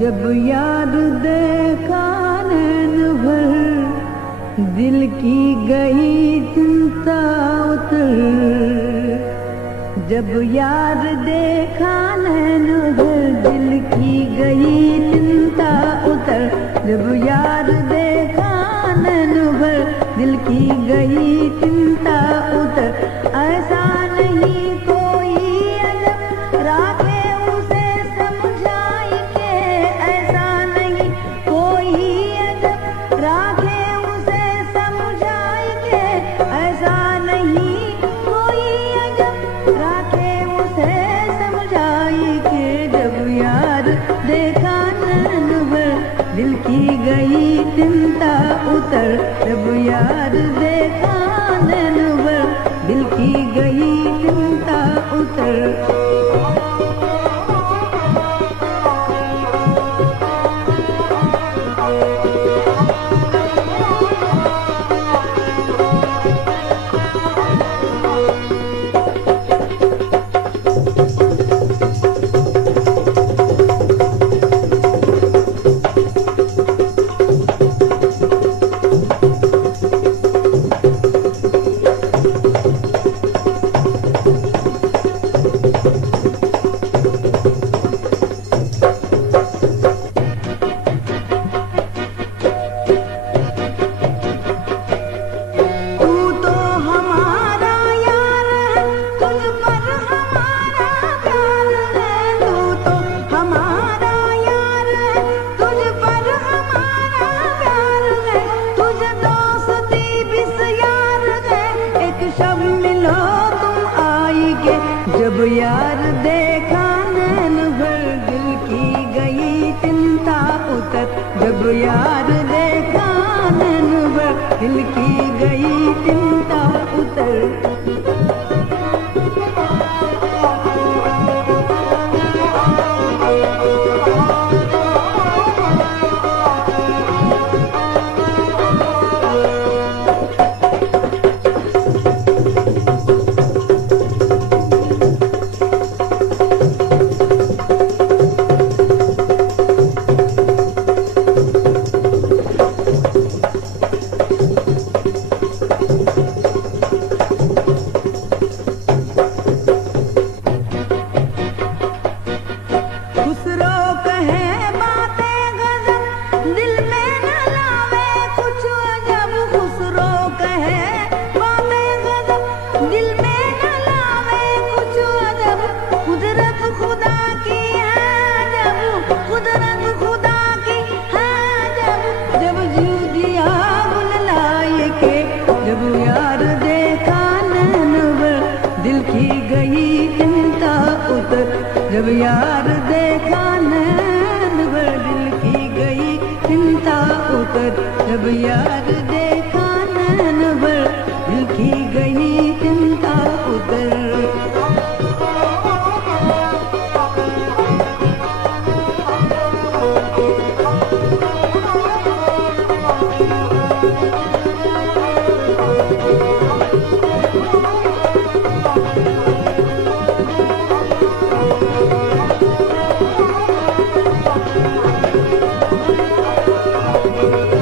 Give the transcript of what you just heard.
जब यार देखा नैन भर, दिल की गई चिंता उतर। जब यार देखा नैन भर, दिल की गई चिंता उतर। जब यार देखा नैन भर, दिल की गई चिंता उतर। ऐसा नहीं कोई अजब राखे उसे समझाई के, ऐसा नहीं कोई अजब राखे उसे समझाई के, ऐसा नहीं कोई अजब राखे उसे समझाई के। जब यार देखा नैन भर, दिल की गई चिंता उतर। जब यार देखा नैन भर, दिल की गई चिंता उतर। जब यार देखा नैन भर, दिल की गई चिंता उतर। जब यार देखा नैन भर, दिल की गई चिंता उतर। जब यार देखा नैन भर, दिल की गई चिंता उतर। जब यार देखा नैन भर, दिल की गई चिंता उतर। जब यार देखा नैन भर, दिल की गई चिंता उतर। Thank you.